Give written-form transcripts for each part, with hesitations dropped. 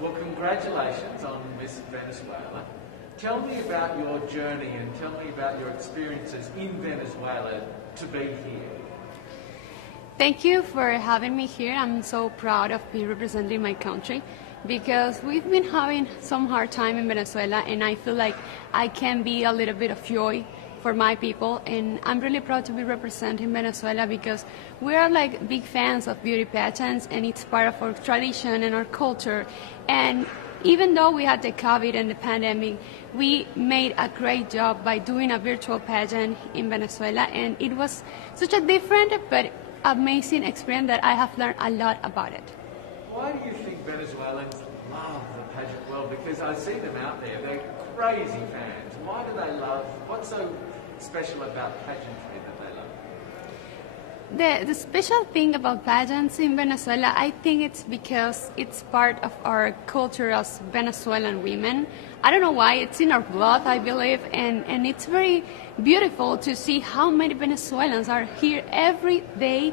Well, congratulations on Miss Venezuela. Tell me about your journey and tell me about your experiences in Venezuela to be here. Thank you for having me here. I'm so proud of being representing my country because we've been having some hard time in Venezuela, and I feel like I can be a little bit of joy for my people, and I'm really proud to be representing Venezuela because we are like big fans of beauty pageants, and it's part of our tradition and our culture. And even though we had the COVID and the pandemic, we made a great job by doing a virtual pageant in Venezuela, and it was such a different but amazing experience that I have learned a lot about it. Why do you think Venezuelans love the pageant world? Because I see them out there, they're crazy fans. Why do they love, what's so special about pageantry that they love? The special thing about pageants in Venezuela, I think it's because it's part of our culture as Venezuelan women. I don't know why, it's in our blood, I believe, and it's very beautiful to see how many Venezuelans are here every day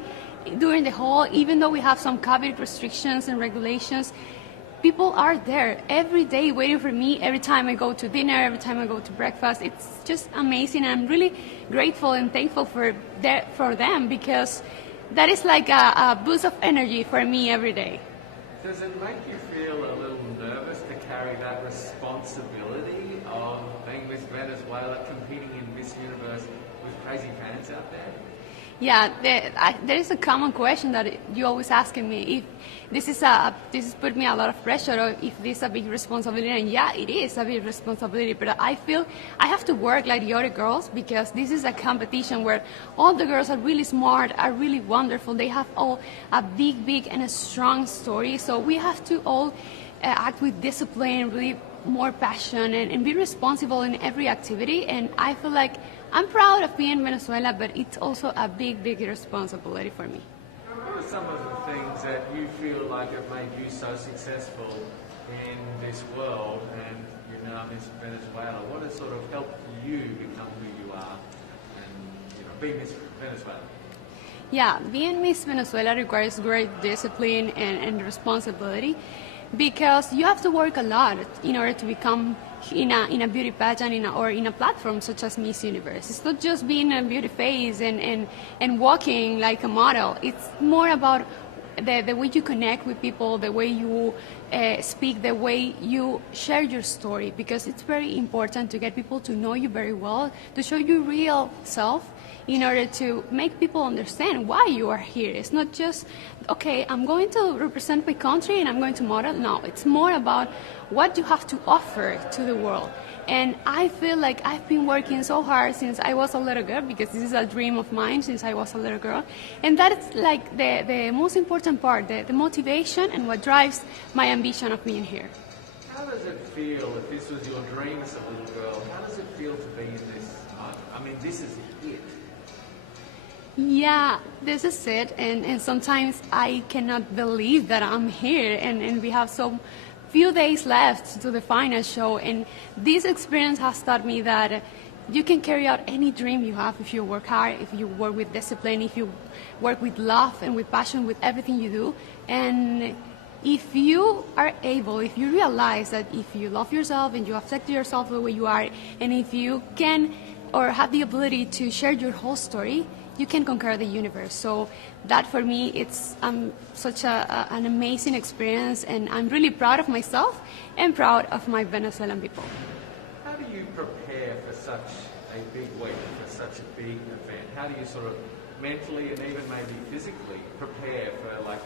during the whole, even though we have some COVID restrictions and regulations, people are there every day waiting for me every time I go to dinner, every time I go to breakfast. It's just amazing, and I'm really grateful and thankful for them because that is like a boost of energy for me every day. Does it make you feel a little nervous to carry that responsibility of being Miss Venezuela, competing in Miss Universe with crazy fans out there? Yeah, there is a common question that you always asking me if this is put me a lot of pressure, or if this is a big responsibility. And yeah, it is a big responsibility, but I feel I have to work like the other girls because this is a competition where all the girls are really smart, are really wonderful. They have all a big and a strong story. So we have to all act with discipline, really more passion, and be responsible in every activity. And I feel like I'm proud of being in Venezuela, but it's also a big responsibility for me. What are some of the things that you feel like have made you so successful in this world and you're now Miss Venezuela? What has sort of helped you become who you are and be Miss Venezuela? Yeah, being Miss Venezuela requires great discipline and responsibility because you have to work a lot in order to become in a beauty pageant or in a platform such as Miss Universe. It's not just being a beauty face and walking like a model. It's more about the way you connect with people, the way you speak, the way you share your story, because it's very important to get people to know you very well, to show your real self in order to make people understand why you are here. It's not just, okay, I'm going to represent my country and I'm going to model. No, it's more about what you have to offer to the world. And I feel like I've been working so hard since I was a little girl, because this is a dream of mine since I was a little girl. And that is like the most important part, the motivation and what drives my ambition of being here. How does it feel, if this was your dream as a little girl, how does it feel to be in this moment? I mean, this is it. Yeah, this is it, and sometimes I cannot believe that I'm here, and we have so few days left to the final show, and this experience has taught me that you can carry out any dream you have if you work hard, if you work with discipline, if you work with love and with passion with everything you do. And if you are able, if you realize that if you love yourself and you accept yourself the way you are, and if you can or have the ability to share your whole story, you can conquer the universe. So that for me, it's such an amazing experience, and I'm really proud of myself and proud of my Venezuelan people. How do you prepare for such a big week, for such a big event? How do you sort of mentally and even maybe physically prepare for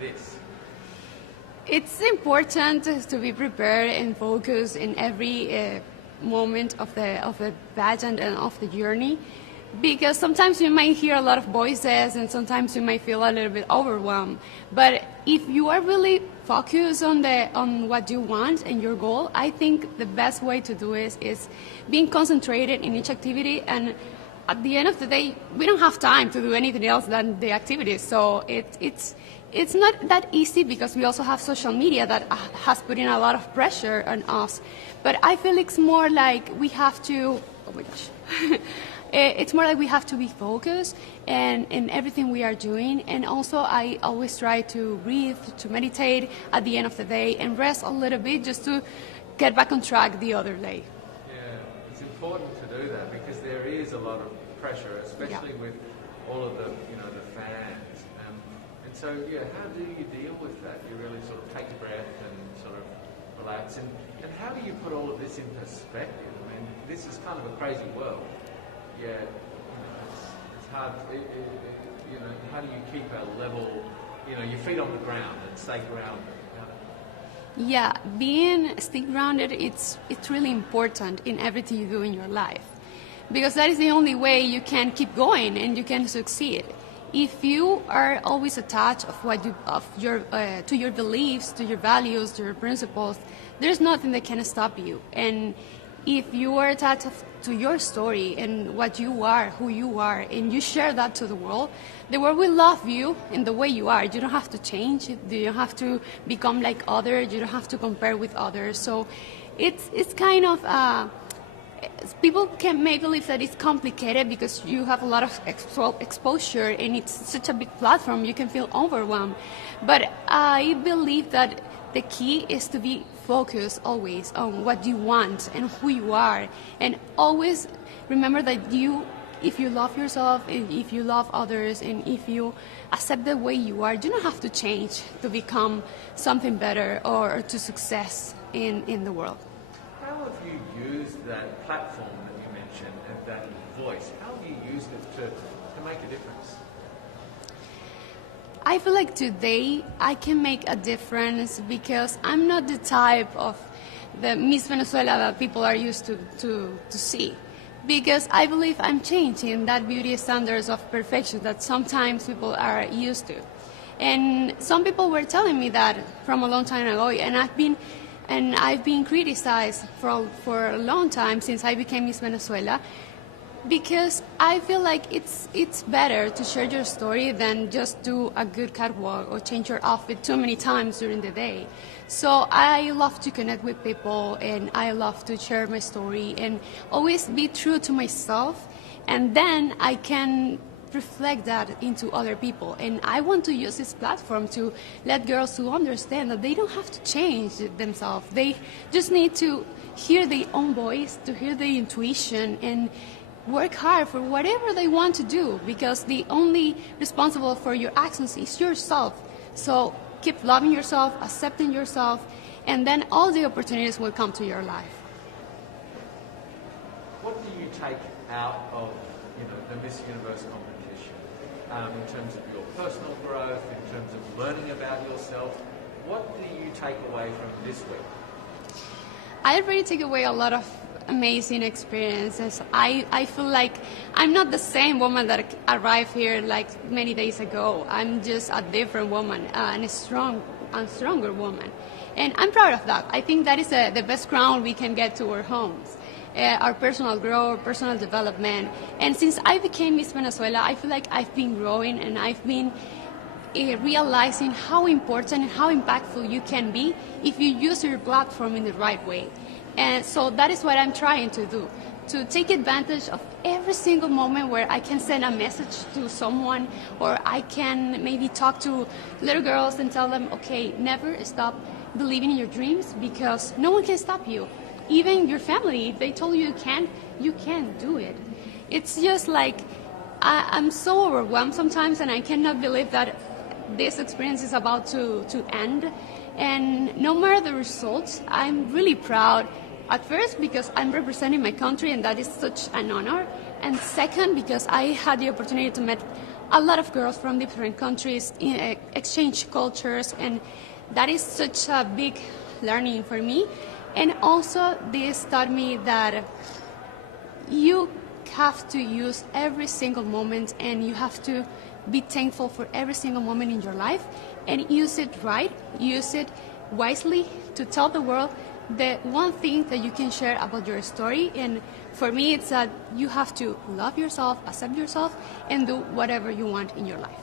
this? It's important to be prepared and focused in every moment of the pageant and of the journey, because sometimes you might hear a lot of voices and sometimes you might feel a little bit overwhelmed. But if you are really focused on what you want and your goal, I think the best way to do is being concentrated in each activity. And at the end of the day, we don't have time to do anything else than the activities. So it's not that easy, because we also have social media that has put in a lot of pressure on us. But I feel it's more like we have to, oh my gosh, It's more like we have to be focused and in everything we are doing. And also, I always try to breathe, to meditate at the end of the day, and rest a little bit just to get back on track the other day. Yeah, it's important to do that because there is a lot of pressure, especially with all of the the fans. And so how do you deal with that? You really sort of take a breath and sort of relax. And how do you put all of this in perspective? I mean, this is kind of a crazy world. Yeah, it's hard. How do you keep a level, your feet on the ground and stay grounded? Yeah, stay grounded, it's really important in everything you do in your life, because that is the only way you can keep going and you can succeed. If you are always attached to your beliefs, to your values, to your principles, there's nothing that can stop you. And if you are attached to your story and what you are, who you are, and you share that to the world will love you in the way you are. You don't have to change. You don't have to become like others. You don't have to compare with others. So it's kind of, people may believe that it's complicated because you have a lot of exposure and it's such a big platform, you can feel overwhelmed. But I believe that the key is to be focused always on what you want and who you are, and always remember that if you love yourself, if you love others, and if you accept the way you are, you don't have to change to become something better or to success in the world. How have you used that platform that you mentioned and that voice? How have you used it to make a difference? I feel like today I can make a difference because I'm not the type of the Miss Venezuela that people are used to see. Because I believe I'm changing that beauty standards of perfection that sometimes people are used to. And some people were telling me that from a long time ago, and I've been criticized for a long time since I became Miss Venezuela, because I feel like it's better to share your story than just do a good catwalk or change your outfit too many times during the day. So I love to connect with people, and I love to share my story and always be true to myself, and then I can reflect that into other people. And I want to use this platform to let girls to understand that they don't have to change themselves. They just need to hear their own voice, to hear their intuition, and work hard for whatever they want to do, because the only responsible for your actions is yourself. So keep loving yourself, accepting yourself, and then all the opportunities will come to your life. What do you take out of the Miss Universe competition in terms of your personal growth, in terms of learning about yourself? What do you take away from this week? I already take away a lot of amazing experiences. I feel like I'm not the same woman that arrived here like many days ago. I'm just a different woman, and a stronger woman. And I'm proud of that. I think that is the best crown we can get to our homes. Our personal growth, personal development. And since I became Miss Venezuela, I feel like I've been growing, and I've been realizing how important and how impactful you can be if you use your platform in the right way. And so that is what I'm trying to do, to take advantage of every single moment where I can send a message to someone, or I can maybe talk to little girls and tell them, okay, never stop believing in your dreams, because no one can stop you. Even your family, if they told you you can't do it. It's just like, I'm so overwhelmed sometimes, and I cannot believe that this experience is about to end. And no matter the results, I'm really proud. At first, because I'm representing my country, and that is such an honor. And second, because I had the opportunity to meet a lot of girls from different countries, exchange cultures, and that is such a big learning for me. And also, this taught me that you have to use every single moment, and you have to be thankful for every single moment in your life, and use it right, use it wisely to tell the world the one thing that you can share about your story. And for me, it's that you have to love yourself, accept yourself, and do whatever you want in your life.